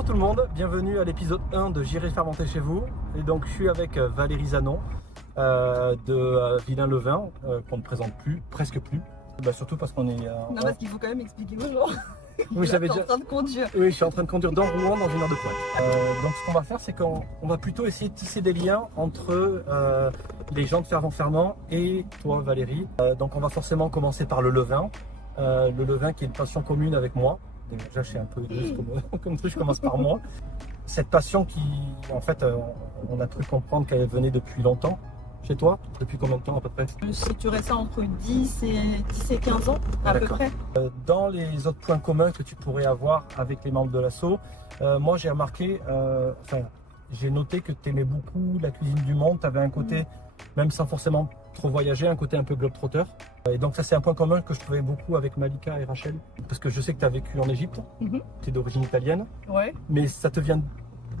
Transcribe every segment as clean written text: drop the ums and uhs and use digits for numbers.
Bonjour tout le monde, bienvenue à l'épisode 1 de J'irai fermenter chez vous. Et donc je suis avec Valérie Zanon de Villain-le-Vin, qu'on ne présente plus, presque plus. Surtout parce qu'on est... Non, parce qu'il faut quand même expliquer aux gens. Oui, j'avais déjà... en train de conduire. Oui, je suis en train de conduire dans Rouen dans une heure de pointe. Donc ce qu'on va faire, c'est qu'on va plutôt essayer de tisser des liens entre les gens de Fervent-Fermant et toi Valérie. Donc on va forcément commencer par le levain. Le levain qui est une passion commune avec moi. Déjà, je suis un peu égoïste comme truc, je commence par moi. Cette passion qui, en fait, on a cru comprendre qu'elle venait depuis longtemps chez toi. Depuis combien de temps à peu près? Je situerais ça entre 10 et 15 ans à peu près. Dans les autres points communs que tu pourrais avoir avec les membres de l'asso, moi j'ai remarqué, j'ai noté que tu aimais beaucoup la cuisine du monde. Tu avais un côté, même sans forcément trop voyager, un côté un peu globe-trotter. Et donc ça c'est un point commun que je trouvais beaucoup avec Malika et Rachel. Parce que je sais que tu as vécu en Égypte, tu es d'origine italienne. Ouais. Mais ça te vient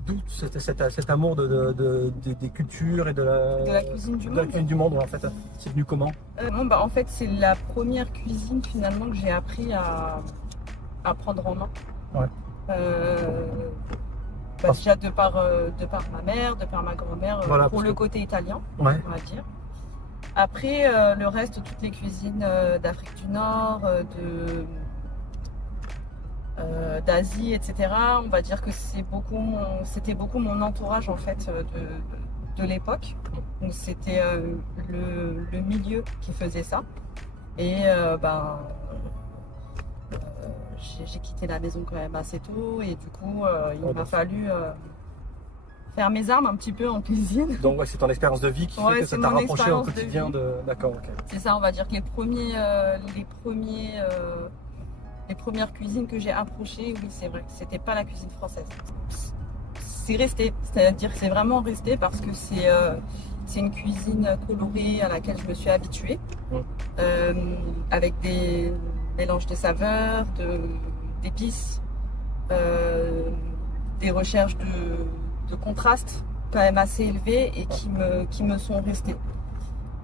d'où cet amour des cultures et de la cuisine du monde. De la cuisine du monde, en fait. C'est venu comment? En fait c'est la première cuisine finalement que j'ai appris à prendre en main. Ouais. Déjà de par ma mère, de par ma grand-mère, voilà, pour le côté italien, ouais. on va dire. Après, le reste, toutes les cuisines d'Afrique du Nord, d'Asie, etc. On va dire que c'était beaucoup mon entourage en fait de l'époque. Donc c'était le milieu qui faisait ça. Et j'ai quitté la maison quand même assez tôt et du coup il m'a fallu faire mes armes un petit peu en cuisine. Donc ouais, c'est ton expérience de vie qui fait que ça t'a rapproché au quotidien de... D'accord, ok. C'est ça, on va dire que les premières cuisines que j'ai approchées, oui c'est vrai, c'était pas la cuisine française. C'est resté, c'est-à-dire que c'est vraiment resté parce que c'est une cuisine colorée à laquelle je me suis habituée, avec des mélanges de saveurs, d'épices, des recherches de contrastes quand même assez élevés et qui me sont restés.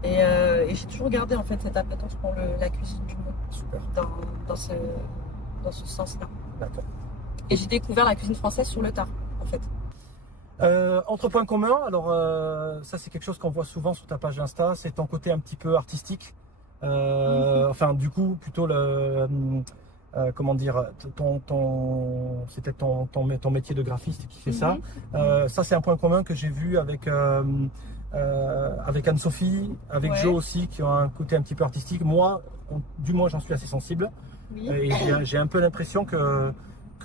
Et j'ai toujours gardé en fait cette appétence pour la cuisine du monde. Super. Dans ce sens-là. D'accord. Et j'ai découvert la cuisine française sur le tard en fait. Entre points communs, alors ça c'est quelque chose qu'on voit souvent sur ta page Insta, c'est ton côté un petit peu artistique. Enfin du coup plutôt comment dire, c'était ton métier de graphiste qui fait ça. Ça c'est un point commun que j'ai vu avec Anne-Sophie, avec Joe aussi, qui ont un côté un petit peu artistique. Moi, du moins j'en suis assez sensible. Oui. Et j'ai un peu l'impression que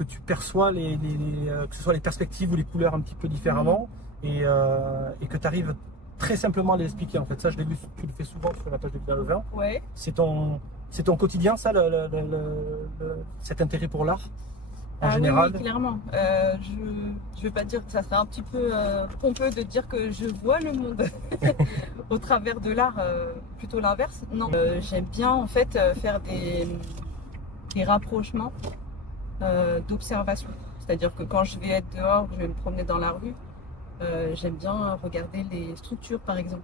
tu perçois que ce soit les perspectives ou les couleurs un petit peu différemment et que tu arrives très simplement à les expliquer. En fait, ça je l'ai vu, tu le fais souvent sur la page de Villain-le-Vin. Ouais. C'est ton quotidien, ça, cet intérêt pour l'art en général? Oui, clairement. Je ne veux pas dire que ça serait un petit peu pompeux de dire que je vois le monde au travers de l'art, plutôt l'inverse. Non, j'aime bien en fait faire des rapprochements d'observation. C'est-à-dire que quand je vais être dehors, je vais me promener dans la rue, j'aime bien regarder les structures par exemple,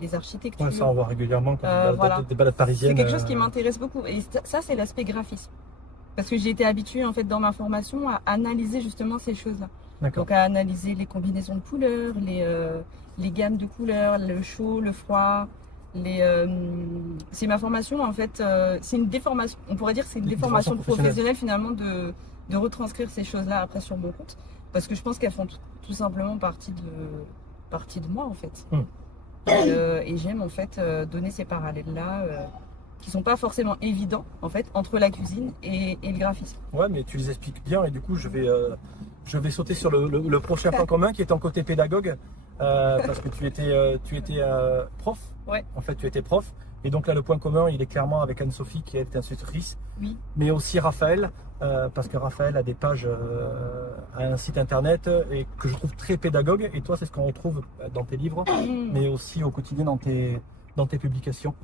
les architectures. Ouais, ça on voit régulièrement quand voilà. des balades parisiennes. C'est quelque chose qui m'intéresse beaucoup et ça c'est l'aspect graphisme. Parce que j'ai été habituée en fait dans ma formation à analyser justement ces choses-là. Donc à analyser les combinaisons de couleurs, les gammes de couleurs, le chaud, le froid. C'est ma formation en fait, c'est une déformation. On pourrait dire que c'est une déformation professionnelle finalement de retranscrire ces choses-là après sur mon compte. Parce que je pense qu'elles font tout simplement partie de moi en fait. Et j'aime en fait donner ces parallèles-là. Qui sont pas forcément évidents en fait entre la cuisine et le graphisme. Ouais, mais tu les expliques bien et du coup je vais sauter sur le prochain point commun qui est ton côté pédagogue parce que tu étais prof. Ouais. En fait, tu étais prof et donc là le point commun il est clairement avec Anne-Sophie qui est institutrice. Oui. Mais aussi Raphaël parce que Raphaël a des pages à un site internet et que je trouve très pédagogue et toi c'est ce qu'on retrouve dans tes livres mais aussi au quotidien dans tes publications.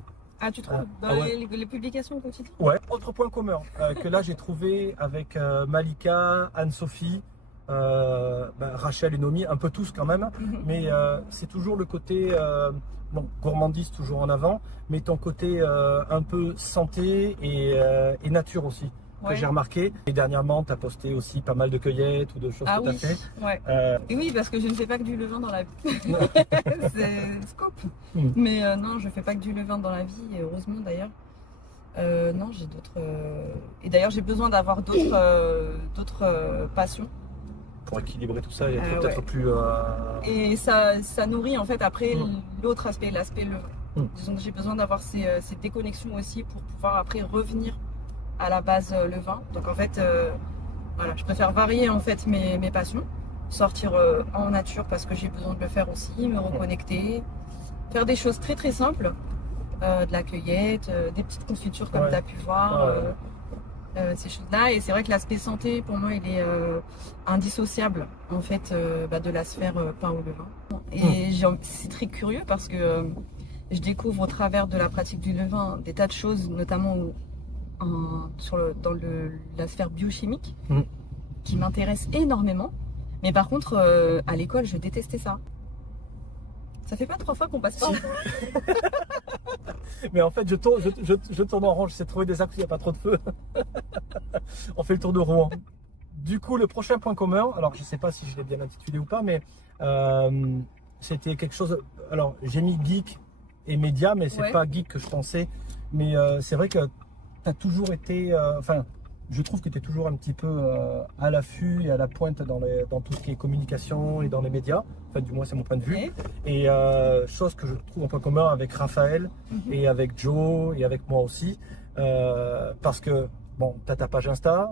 Ah, tu trouves dans les publications au quotidien? Ouais. Autre point commun que là j'ai trouvé avec Malika, Anne-Sophie, Rachel et Nomi, un peu tous quand même, mais c'est toujours le côté gourmandise toujours en avant, mais ton côté un peu santé et nature aussi. Ouais. j'ai remarqué. Et dernièrement, tu as posté aussi pas mal de cueillettes ou de choses que tu as fait. Ouais. Et oui, parce que je ne fais pas que du levain dans la vie. C'est scoop. Mais non, je fais pas que du levain dans la vie, et heureusement d'ailleurs. Non, j'ai d'autres. Et d'ailleurs, j'ai besoin d'avoir d'autres passions. Pour équilibrer tout ça et être peut-être plus. Et ça nourrit en fait après l'autre aspect, l'aspect levain. Disons que j'ai besoin d'avoir ces déconnexions aussi pour pouvoir après revenir à la base levain. Donc en fait, voilà, je préfère varier en fait mes passions, sortir en nature parce que j'ai besoin de le faire aussi, me reconnecter, faire des choses très très simples, de la cueillette, des petites confitures comme tu as pu voir. Ces choses-là, et c'est vrai que l'aspect santé pour moi il est indissociable en fait de la sphère pain au levain, et c'est très curieux parce que je découvre au travers de la pratique du levain des tas de choses, notamment dans la sphère biochimique qui m'intéresse énormément, mais par contre à l'école je détestais ça. Ça fait pas 3 fois qu'on passe par là. Mais en fait, je tourne en rond. J'essaie de trouver des axes où il n'y a pas trop de feu. On fait le tour de Rouen. Du coup, le prochain point commun, alors je ne sais pas si je l'ai bien intitulé ou pas, mais c'était quelque chose. Alors, j'ai mis geek et média, mais c'est pas geek que je pensais. Mais c'est vrai que tu as toujours été. Je trouve que tu es toujours un petit peu à l'affût et à la pointe dans tout ce qui est communication et dans les médias. Enfin, du moins, c'est mon point de vue. Et chose que je trouve en point commun avec Raphaël et avec Joe et avec moi aussi. Parce que, bon, tu as ta page Insta.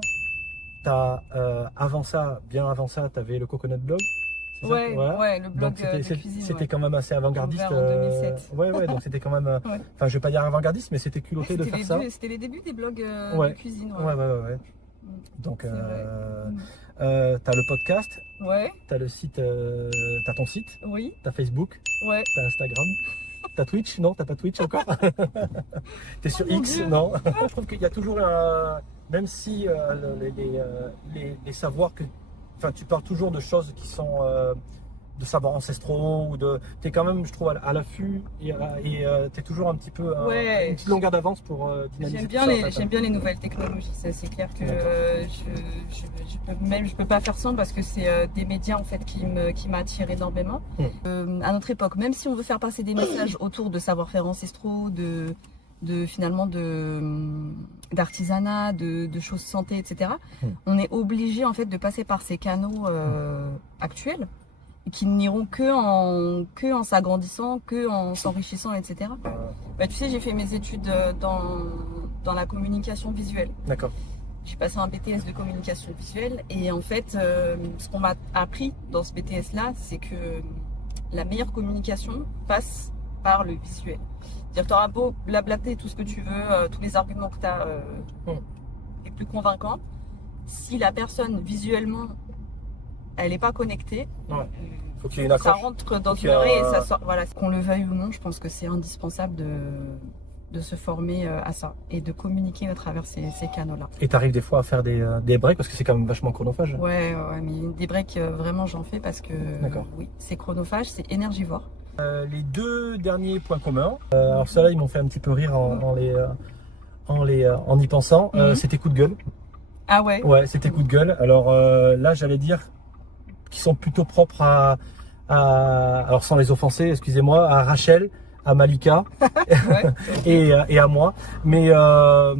Bien avant ça, tu avais le Coconut Blog. Ouais, le blog de cuisine. C'était quand même assez avant-gardiste. En 2007. Donc c'était quand même. Enfin, je vais pas dire avant-gardiste, mais c'était culotté de faire ça. C'était les débuts des blogs de cuisine. Ouais. Donc, t'as le podcast. T'as le site. T'as ton site. Oui. T'as Facebook. T'as Instagram. T'as Twitch. Non, t'as pas Twitch encore. T'es sur X. Non. Je trouve qu'il y a toujours même si les savoirs que. Enfin, tu parles toujours de choses qui sont de savoirs ancestraux ou de. T'es quand même, je trouve, à l'affût et t'es toujours un petit peu une petite longueur d'avance pour dynamiser. J'aime bien les nouvelles technologies. C'est clair que je peux pas faire sans parce que c'est des médias en fait qui m'attirent énormément. À notre époque, même si on veut faire passer des messages autour de savoir-faire ancestraux, finalement d'artisanat, de choses santé, etc. On est obligé en fait de passer par ces canaux actuels qui n'iront que en s'agrandissant, que en s'enrichissant, etc. Tu sais, j'ai fait mes études dans la communication visuelle. D'accord. J'ai passé un BTS de communication visuelle et en fait, ce qu'on m'a appris dans ce BTS-là, c'est que la meilleure communication passe par le visuel. C'est-à-dire, tu auras beau blablater tout ce que tu veux, tous les arguments que tu as les plus convaincants. Si la personne, visuellement, elle n'est pas connectée, faut qu'il y ait une accroche. Ça rentre dans une oreille et ça sort. Voilà, qu'on le veuille ou non, je pense que c'est indispensable de se former à ça et de communiquer à travers ces canaux-là. Et tu arrives des fois à faire des breaks parce que c'est quand même vachement chronophage. Ouais, mais des breaks, vraiment, j'en fais parce que oui, c'est chronophage, c'est énergivore. Les 2 derniers points communs, alors ceux-là ils m'ont fait un petit peu rire en y pensant, c'était coup de gueule. Ah ouais? Ouais, c'était coup de gueule. Alors là j'allais dire qu'ils sont plutôt propres alors sans les offenser, excusez-moi, à Rachel, à Malika et à moi. Mais il va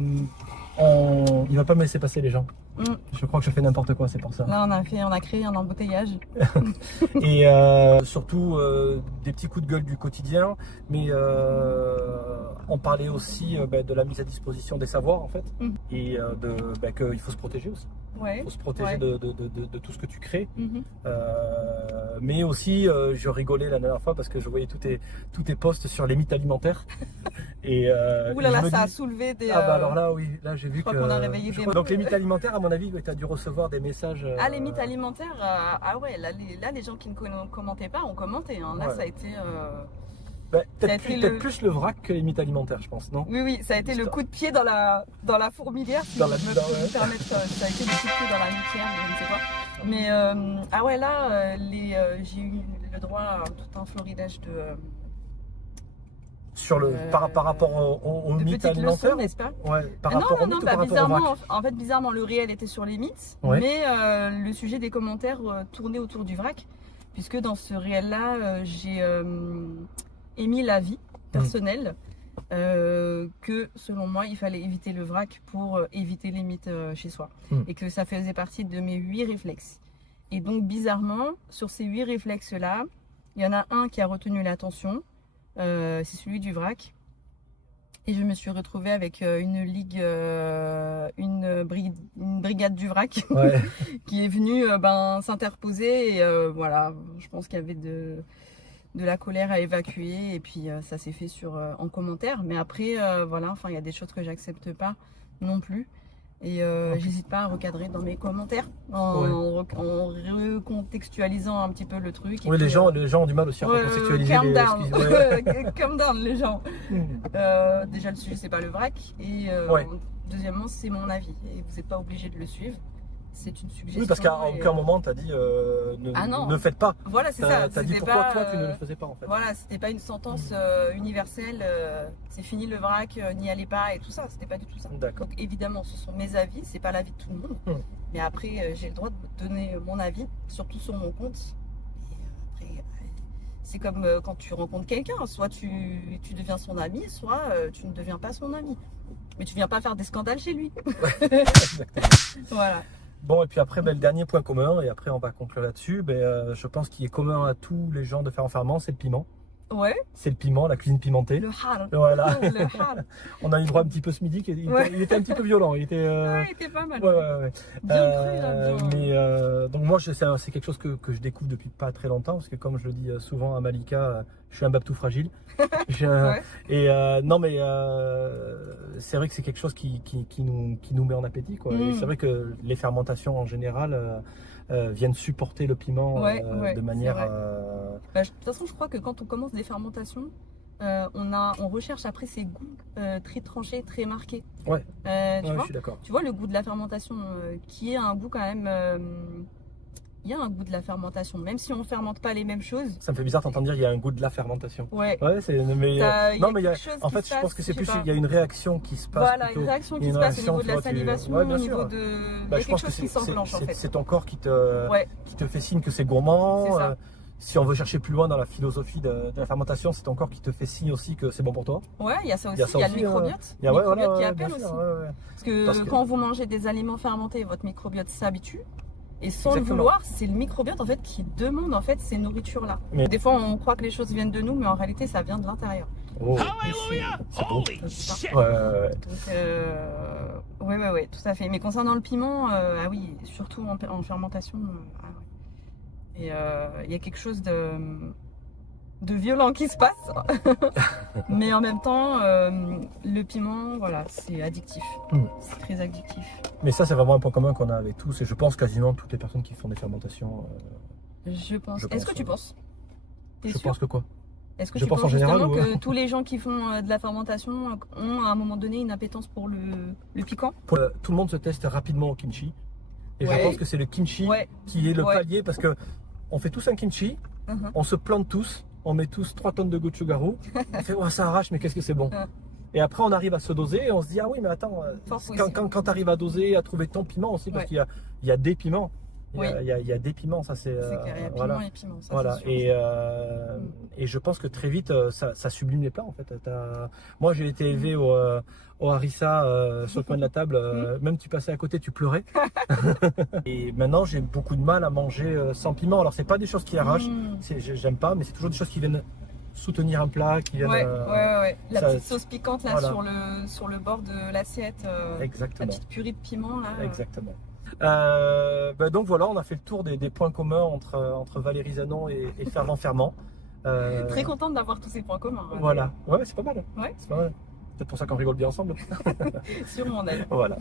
pas me laisser passer les gens. Je crois que je fais n'importe quoi, c'est pour ça. Là, on a créé un embouteillage. Et surtout des petits coups de gueule du quotidien, mais on parlait aussi de la mise à disposition des savoirs en fait, et qu'il faut se protéger aussi. Il faut se protéger de tout ce que tu crées. Mais aussi, je rigolais la dernière fois parce que je voyais tous tes posts sur les mythes alimentaires. Et, ouh là là, ça a soulevé des. Alors là, oui, là j'ai vu je crois qu'on a réveillé des. Donc les mythes alimentaires, à mon avis, tu as dû recevoir des messages. Ah, les mythes alimentaires, là, les gens qui ne commentaient pas ont commenté. Hein. Là, ça a été. Peut-être plus le vrac que les mythes alimentaires, je pense, non? Oui, ça a été le coup de pied dans la fourmilière, si je me permettre. Ça a été le coup de pied dans la litière, je ne sais pas. Mais j'ai eu le droit à tout un florilège Sur le, par rapport au mythe alimentaire, n'est-ce pas? Ouais, par rapport au mythe ou par rapport au vrac? En fait, bizarrement, le réel était sur les mythes, Ouais. mais le sujet des commentaires tournait autour du vrac, puisque dans ce réel-là, j'ai émis l'avis personnel que, selon moi, il fallait éviter le vrac pour éviter les mythes chez soi, et que ça faisait partie de mes 8 réflexes. Et donc, bizarrement, sur ces 8 réflexes-là, il y en a un qui a retenu l'attention. C'est celui du vrac, et je me suis retrouvée avec une ligue, une brigade du vrac Ouais. qui est venue s'interposer, et voilà, je pense qu'il y avait de la colère à évacuer, et puis ça s'est fait en commentaire, mais après voilà, enfin il y a des choses que j'accepte pas non plus. Et j'hésite pas à recadrer dans mes commentaires en recontextualisant un petit peu le truc. Oui, les gens ont du mal aussi à recontextualiser. Calm down, calm down les gens. Déjà le sujet c'est pas le vrac, et deuxièmement c'est mon avis et vous n'êtes pas obligé de le suivre. C'est une suggestion. Oui, parce qu'à aucun moment tu as dit ne faites pas. Voilà, c'est ça. Tu as dit pourquoi toi tu ne le faisais pas en fait. Voilà, c'était pas une sentence universelle, c'est fini le vrac, n'y allez pas et tout ça, c'était pas du tout ça. D'accord. Donc évidemment, ce sont mes avis, c'est pas l'avis de tout le monde. Mais après, j'ai le droit de donner mon avis, surtout sur mon compte. Et après, c'est comme quand tu rencontres quelqu'un, soit tu deviens son ami, soit tu ne deviens pas son ami. Mais tu viens pas faire des scandales chez lui. Exactement. Voilà. Bon, et puis après, le dernier point commun, et après on va conclure là-dessus, je pense qu'il est commun à tous les gens de Ferrand-Fermand, c'est le piment. Ouais. C'est le piment, la cuisine pimentée. Le har. Voilà. Le har. On a eu droit un petit peu ce midi, il était un petit peu violent. Il était, ouais, il était pas mal. Ouais. Bien cru, là, bien. Mais donc moi, c'est quelque chose que je découvre depuis pas très longtemps, parce que comme je le dis souvent à Malika, je suis un babtou fragile. Ouais. Et non, mais c'est vrai que c'est quelque chose qui nous met en appétit, quoi. Et c'est vrai que les fermentations en général viennent supporter le piment de manière. De toute façon, je crois que quand on commence des fermentations, on recherche après ces goûts très tranchés, très marqués. Ouais. Tu vois, je suis d'accord. Tu vois le goût de la fermentation qui est un goût quand même. Il y a un goût de la fermentation, même si on ne fermente pas les mêmes choses. Ça me fait bizarre d'entendre dire il y a un goût de la fermentation. Ouais. Ouais, non, mais en fait, je pense que c'est plus il y a une réaction qui se passe. Voilà, une réaction qui se passe au niveau de la salivation, au niveau de. Il y a quelque chose qui s'enclenche en fait. C'est ton corps qui te fait signe que c'est gourmand. C'est ça. Si on veut chercher plus loin dans la philosophie de la fermentation, c'est ton corps qui te fait signe aussi que c'est bon pour toi. Ouais, il y a ça aussi. Il y a le microbiote. Il y a le microbiote qui appelle aussi. Parce que quand vous mangez des aliments fermentés, votre microbiote s'habitue. Et sans le vouloir, c'est le microbiote en fait qui demande en fait ces nourritures-là. Mais des fois, on croit que les choses viennent de nous, mais en réalité, ça vient de l'intérieur. Oh. Hallelujah! Holy shit! Donc, ouais, tout à fait. Mais concernant le piment, ah oui, surtout en fermentation, et il y a quelque chose de violent qui se passe. Mais en même temps, le piment, voilà, c'est addictif. C'est très addictif. Mais ça, c'est vraiment un point commun qu'on a avec tous, et je pense quasiment toutes les personnes qui font des fermentations. Je pense. Est-ce que tu penses? Je pense que quoi? Est-ce que tu penses en général que tous les gens qui font de la fermentation ont à un moment donné une appétence pour le piquant? Tout le monde se teste rapidement au kimchi. Et je pense que c'est le kimchi qui est le palier, parce que on fait tous un kimchi, on se plante tous, on met tous 3 tonnes de gochugaru, on fait ça arrache, mais qu'est-ce que c'est bon. Et après on arrive à se doser et on se dit ah oui mais attends, quand tu arrives à doser, à trouver ton piment aussi, parce qu'il y a des piments. Il y a des piments, ça c'est. Il y a piment et piment, ça voilà. c'est sûr. Et je pense que très vite ça sublime les plats en fait. Moi j'ai été élevé au harissa sur le coin de la table, même tu passais à côté, tu pleurais. Et maintenant j'ai beaucoup de mal à manger sans piment. Alors c'est pas des choses qui arrachent, j'aime pas, mais c'est toujours des choses qui viennent soutenir un plat, qui viennent. La petite sauce piquante là sur le bord de l'assiette. Exactement. La petite purée de piment là. Exactement. Donc voilà, on a fait le tour des points communs entre Valérie Zanon et Ferrand-Fermand. Très contente d'avoir tous ces points communs. Voilà, ouais, c'est pas mal. Ouais. C'est pas mal. Peut-être pour ça qu'on rigole bien ensemble. Sur mon aile. Voilà.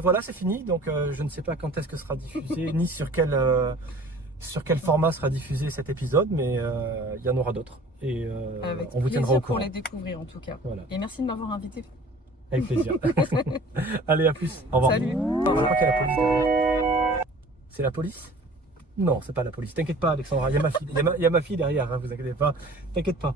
Voilà, c'est fini. Donc je ne sais pas quand est-ce que sera diffusé, ni sur quel format sera diffusé cet épisode, mais il y en aura d'autres. Et on vous tiendra au courant. Pour les découvrir en tout cas. Voilà. Et merci de m'avoir invité. Avec plaisir. Allez, à plus. Au revoir. Salut. Je crois qu'il y a la police derrière. C'est la police? Non, c'est pas la police. T'inquiète pas, Alexandra. Il y a ma fille, il y a ma fille derrière. Hein, vous inquiétez pas. T'inquiète pas.